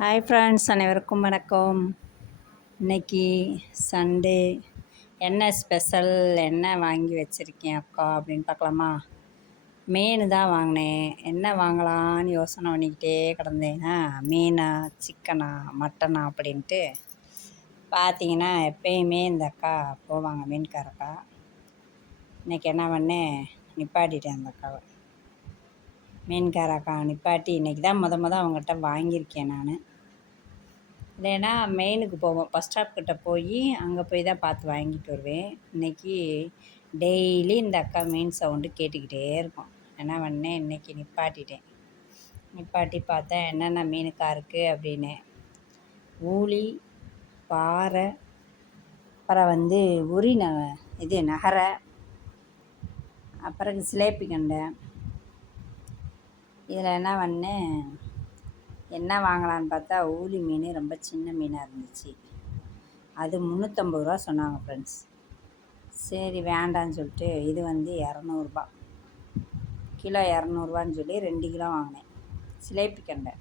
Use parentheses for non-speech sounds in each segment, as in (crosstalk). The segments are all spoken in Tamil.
ஹாய் ஃப்ரெண்ட்ஸ் அனைவருக்கும் வணக்கம். இன்னைக்கு சண்டே என்ன ஸ்பெஷல் என்ன வாங்கி வச்சுருக்கேன் அக்கா? அப்படின்னு பார்க்கலாமா? மீன் தான் வாங்கினேன். என்ன வாங்கலான்னு யோசனை பண்ணிக்கிட்டே கிடந்தேன்னா மீனா சிக்கனா மட்டனா அப்படின்ட்டு. பார்த்தீங்கன்னா எப்பயுமே இந்த அக்கா போவாங்க மீன்காரக்கா. இன்றைக்கி என்ன பண்ணேன்? நிப்பாட்டிட்டேன் அந்த அக்காவை. மீன்கார அக்கா நிப்பாட்டி இன்றைக்கி தான் முத முத அவங்ககிட்ட வாங்கியிருக்கேன் நான். இல்லைன்னா மெயினுக்கு போவோம். பஸ் ஸ்டாப் கிட்டே போய் அங்கே போய் தான் பார்த்து வாங்கிட்டு வருவேன். இன்றைக்கி டெய்லி இந்த அக்கா மீன் சவுண்டு கேட்டுக்கிட்டே இருக்கும். என்ன பண்ணேன்? இன்றைக்கி நிப்பாட்டிட்டேன். நிப்பாட்டி பார்த்தேன் என்னென்ன மீனுக்கா இருக்குது அப்படின்னு. ஊளி பாறை அப்புறம் வந்து உரி ந இது நகரை அப்புறம் சிலேப்பி கண்டை. இதில் என்ன பண்ணேன்? என்ன வாங்கலான்னு பார்த்தா ஊலி மீன் ரொம்ப சின்ன மீனாக இருந்துச்சு. அது முந்நூற்றம்பது ரூபா சொன்னாங்க ஃப்ரெண்ட்ஸ் சரி வேண்டான்னு சொல்லிட்டு இது வந்து இரநூறுபா. கிலோ இரநூறுபான்னு சொல்லி ரெண்டு கிலோ வாங்கினேன். சிலேப்பி கண்டை.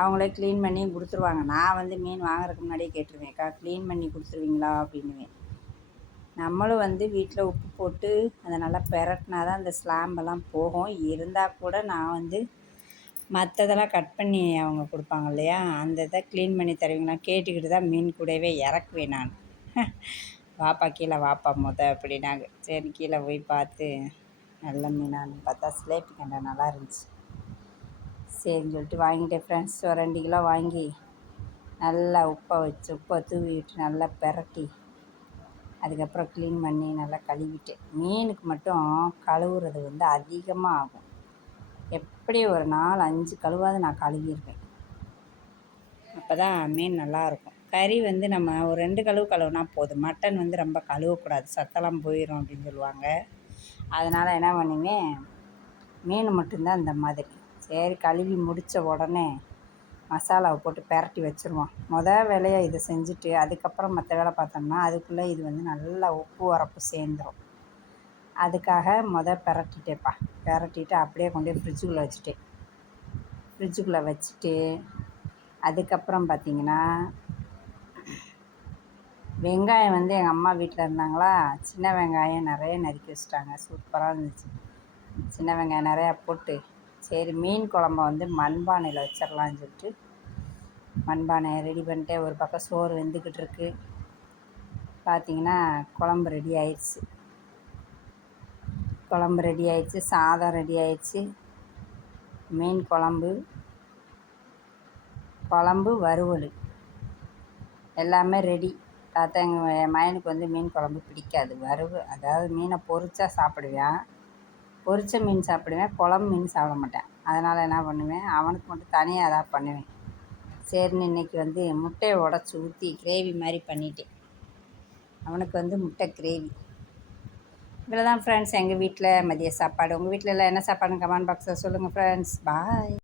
அவங்களே க்ளீன் பண்ணி கொடுத்துருவாங்க. நான் வந்து மீன் வாங்குறதுக்கு முன்னாடியே கேட்டுருவேன் அக்கா க்ளீன் பண்ணி கொடுத்துருவீங்களா? அப்படின்னுவேன். நம்மளும் வந்து வீட்டில் உப்பு போட்டு அதை நல்லா பெரட்டினா தான் அந்த ஸ்லாம்பெல்லாம் போகும். இருந்தால் கூட நான் வந்து மற்றதெல்லாம் கட் பண்ணி அவங்க கொடுப்பாங்க இல்லையா? அந்த இதை க்ளீன் பண்ணி தருவீங்களா கேட்டுக்கிட்டு தான் மீன் கூடவே இறக்குவேன் நான். (laughs) வாப்பா கீழே வாப்பா மொத அப்படின்னாங்க. சரி கீழே போய் பார்த்து நல்ல மீனான்னு பார்த்தா சிலேபி கண்டை நல்லா இருந்துச்சு. சரின்னு சொல்லிட்டு வாங்கிட்டேன் ஃப்ரெண்ட்ஸ் ஒரு ரெண்டு கிலோ வாங்கி நல்லா உப்பை வச்சு உப்பை தூவி விட்டு நல்லா பெரட்டி அதுக்கப்புறம் க்ளீன் பண்ணி நல்லா கழுவிட்டு மீனுக்கு மட்டும் கழுவுறது வந்து அதிகமாக ஆகும். எப்படி ஒரு நாலு அஞ்சு கழுவாது நான் கழுவியிருப்பேன் அப்போ தான் மீன் நல்லாயிருக்கும். கறி வந்து நம்ம ஒரு ரெண்டு கழுவு கழுவுனா போதும். மட்டன் வந்து ரொம்ப கழுவக்கூடாது. சத்தெல்லாம் போயிடும் அப்படின்னு சொல்லுவாங்க. அதனால் என்ன பண்ணுவேன் மீன் மட்டும்தான் இந்த மாதிரி. சரி கழுவி முடித்த உடனே மசாலாவை போட்டு பெரட்டி வச்சுருவோம். மொதல் வேலையை இதை செஞ்சுட்டு அதுக்கப்புறம் மற்ற வேலை பார்த்தோம்னா அதுக்குள்ளே இது வந்து நல்லா உப்பு உரப்பு சேர்ந்துடும் அதுக்காக மொதல் பெரட்டிட்டேன்ப்பா பெரட்டிட்டு அப்படியே கொண்டு போய் ஃப்ரிட்ஜுக்குள்ளே வச்சுட்டேன். ஃப்ரிட்ஜுக்குள்ளே வச்சுட்டு அதுக்கப்புறம் பார்த்திங்கன்னா வெங்காயம் வந்து எங்கள் அம்மா வீட்டில் இருந்தாங்களா? சின்ன வெங்காயம் நிறைய நறுக்கி வச்சுட்டாங்க. சூப்பராக இருந்துச்சு. சின்ன வெங்காயம் நிறையா போட்டு சரி மீன் குழம்ப வந்து மண்பானையில் வச்சிடலான்னு சொல்லிட்டு மண்பானையை ரெடி பண்ணிட்டு ஒரு பக்கம் சோறு வெந்துக்கிட்டு இருக்கு. பார்த்திங்கன்னா குழம்பு ரெடி ஆயிடுச்சு குழம்பு ரெடி ஆயிடுச்சு சாதம் ரெடி ஆயிடுச்சு. மீன் குழம்பு குழம்பு வறுவல். எல்லாமே ரெடி பார்த்தா எங்கள் என் வந்து மீன் குழம்பு பிடிக்காது. வறுவு அதாவது மீனை பொறிச்சா சாப்பிடுவேன் பொறிச்ச மீன் சாப்பிடுவேன் குழம்பு மீன் சாப்பிட மாட்டேன். அதனால் என்ன பண்ணுவேன் அவனுக்கு மட்டும் தனியாக தான் பண்ணுவேன். சரின்னு இன்றைக்கி வந்து முட்டையை உடச்சி ஊற்றி கிரேவி மாதிரி பண்ணிட்டேன். அவனுக்கு வந்து முட்டை கிரேவி இவ்வளோ தான் ஃப்ரெண்ட்ஸ் எங்கள் வீட்டில் மதிய சாப்பாடு. உங்கள் வீட்டில் எல்லாம் என்ன சாப்பாடுன்னு கமெண்ட் பாக்ஸில் சொல்லுங்கள் ஃப்ரெண்ட்ஸ் பாய்